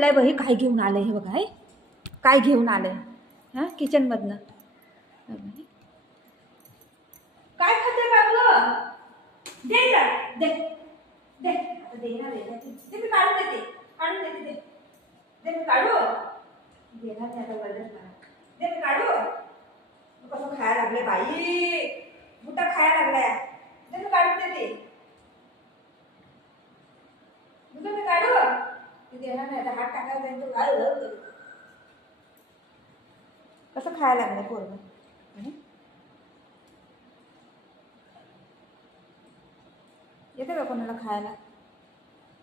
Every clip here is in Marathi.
गेलाय बाई, काय घेऊन आलंय हे बघा. काय घेऊन आलंय हा किचनमधनं. काय खाते बाबू? दे जा, दे दे आता दे ना, दे मी काढून देते, काढून देते, दे दे मी काढू. देणार नाही आता वरच मला, दे मी काढू. कसं खायला लागले बाई, बुटा खायला लागलाय. दे मी काढून देते, तुझं मी काढू. ते देणार नाही आता, हात टाकायला जाईल तो घाल. कसं खायला लागलं पोरगं. येते का कोणाला खायला?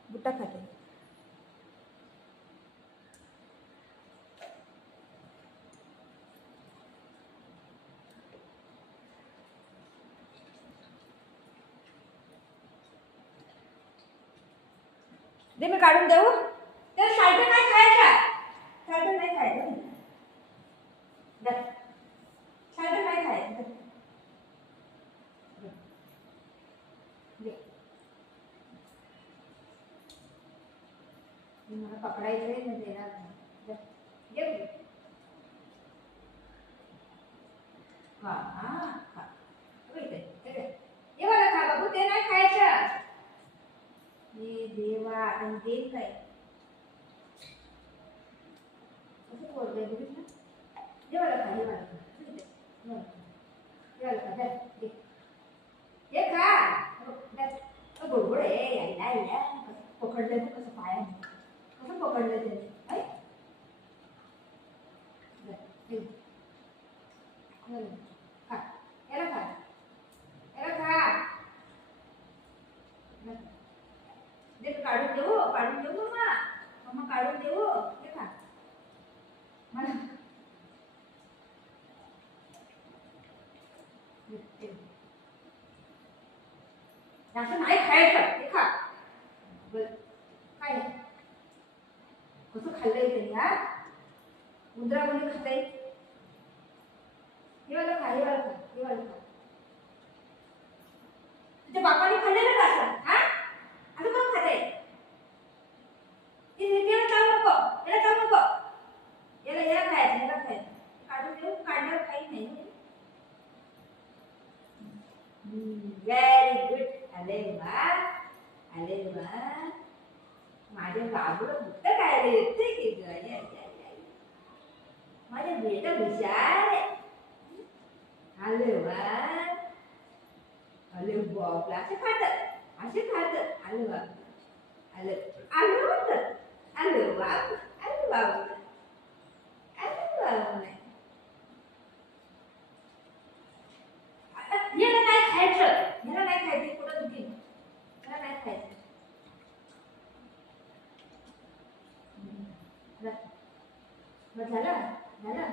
बुट्टा खाते. दे मी काढून देऊ. ते सायकल नाही खायचा, सायकल नाही खायचं, सायकल नाही खायचं. मला पकडायचंय ना, देणार नाही. हा हा खा, ये मला खा बाबू, ते नाही खायचं. हे देवा, आणि दे काय असं बोलतोय बघितलं. ये मला खा, ये मला खा, ये मला खा, दे हे खा. गोडगोड आहे, यायला यायला पकडलं तर कसं पाया, कसं पकडलं त्याने. खा, याला खा, याला खा. दे काढून देऊ, काढून देऊ मम्मा, मम्मा काढून देऊ. हे खा मला. असं नाही खायचं, हे खा. काय कसं खाल्लंय त्यांनी हा, उंदरामध्ये खाल्लंय. हे वाला खा, हे वाला खा, हे वाला खा. तुझ्या बापाने खाल्लेलं का असं हा, असं कोण खाते? याला चावू नको, याला चावू नको, याला याला खायचं, याला खायचं. काढून देऊ, काढल्यावर काही नाही. Very good. अरे वा, अरे वा, माझ्या बाबूला बुट्ट खायला येते की ग. माझ्या बेटा हुशार आहे. अरे वा, अरे बापला, असे खातात, असे खातात. अरे बाप, अरे आलं होतं, अरे बाप, अरे बाप, अरे बाप. याला नाही खायचं, याला नाही खायचं, कुठं दुखी, याला नाही खायचं. झालं झालं.